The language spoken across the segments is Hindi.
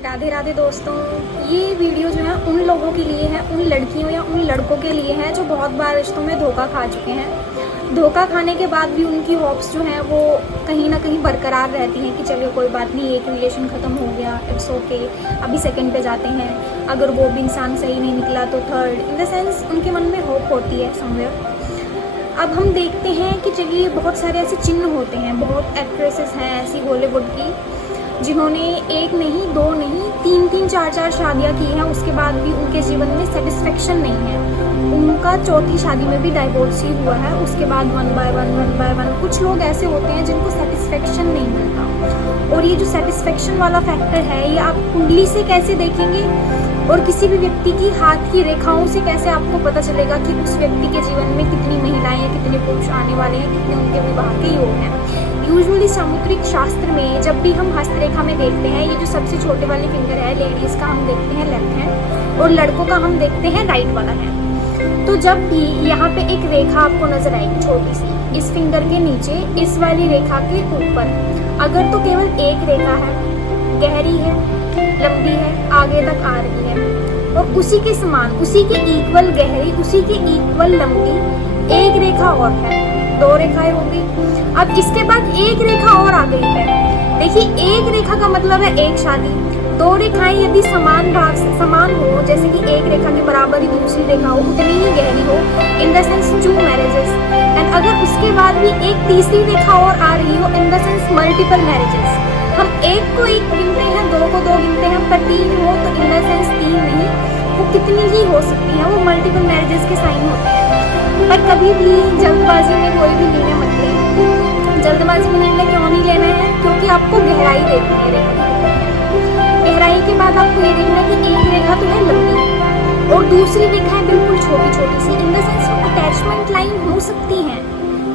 राधे राधे दोस्तों, ये वीडियो जो है उन लोगों के लिए है, उन लड़कियों या उन लड़कों के लिए है जो बहुत बार रिश्तों में धोखा खा चुके हैं। धोखा खाने के बाद भी उनकी होप्स जो हैं वो कहीं ना कहीं बरकरार रहती हैं कि चलिए कोई बात नहीं, एक रिलेशन ख़त्म हो गया, इट्स ओके, अभी सेकंड पे जाते हैं, अगर वो भी इंसान सही नहीं निकला तो थर्ड, इन द सेंस उनके मन में होप होती है समवेयर। अब हम देखते हैं कि चलिए बहुत सारे ऐसे चिन्ह होते हैं, बहुत एक्ट्रेसेस हैं ऐसी बॉलीवुड की जिन्होंने एक नहीं, दो नहीं, तीन चार शादियां की हैं, उसके बाद भी उनके जीवन में सेटिस्फेक्शन नहीं है। उनका चौथी शादी में भी डाइवोर्स ही हुआ है, उसके बाद वन बाय वन कुछ लोग ऐसे होते हैं जिनको सेटिस्फेक्शन नहीं मिलता। और ये जो सेटिस्फेक्शन वाला फैक्टर है ये आप कुंडली से कैसे देखेंगे और किसी भी व्यक्ति की हाथ की रेखाओं से कैसे आपको पता चलेगा कि उस व्यक्ति के जीवन में कितनी महिलाएं या कितने पुरुष आने वाले हैं, कितने उनके विवाह के योग हैं। यूजुअली सामुद्रिक शास्त्र में जब भी हम हस्तरेखा में देखते हैं, ये जो सबसे छोटे वाले फिंगर है लेडीज का हम देखते हैं लेफ्ट हैंड और लड़कों का हम देखते हैं राइट वाला हैंड। तो जब भी यहाँ पे एक रेखा आपको नजर आएगी छोटी सी, इस फिंगर के नीचे इस वाली रेखा के ऊपर, अगर तो केवल एक रेखा है, गहरी है, लंबी है, आगे तक आ रही है और उसी के समान, उसी के इक्वल गहरी, उसी के इक्वल लंबी एक रेखा और है, दो रेखाएं होंगी। अब इसके बाद एक रेखा और आ गई है। देखिए एक रेखा का मतलब है एक शादी, दो रेखाएं यदि समान भाग समान हो, जैसे कि एक रेखा के बराबर ही दूसरी रेखा हो, उतनी ही गहरी हो, इन द सेंस 2 मैरिजेस। एंड अगर उसके बाद भी एक तीसरी रेखा और आ रही हो, इन द सेंस मल्टीपल मैरिजेस। हम एक को एक गिनते हैं, दो को दो गिनते हैं, पर 3 हो तो इन द सेंस 3 नहीं, वो कितनी ही हो सकती है, वो मल्टीपल मैरिजेस के साइन होते हैं। पर कभी भी जल्दबाजी में कोई भी निर्णय मत लें। जल्दबाजी में निर्णय क्यों नहीं लेना है? क्योंकि आपको गहराई देखनी है रेखा की। गहराई के बाद आपको ये देखना है कि एक रेखा तो है लंबी और दूसरी रेखा है बिल्कुल छोटी छोटी सी। In the sense attachment line हो सकती है,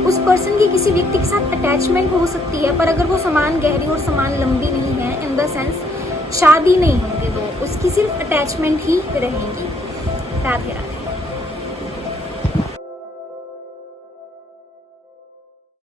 उस पर्सन की किसी व्यक्ति के साथ अटैचमेंट हो सकती है, पर अगर वो समान गहरी और समान लंबी नहीं है, इन द सेंस शादी नहीं होगी, वो उसकी सिर्फ अटैचमेंट ही रहेंगी। राधे राधे।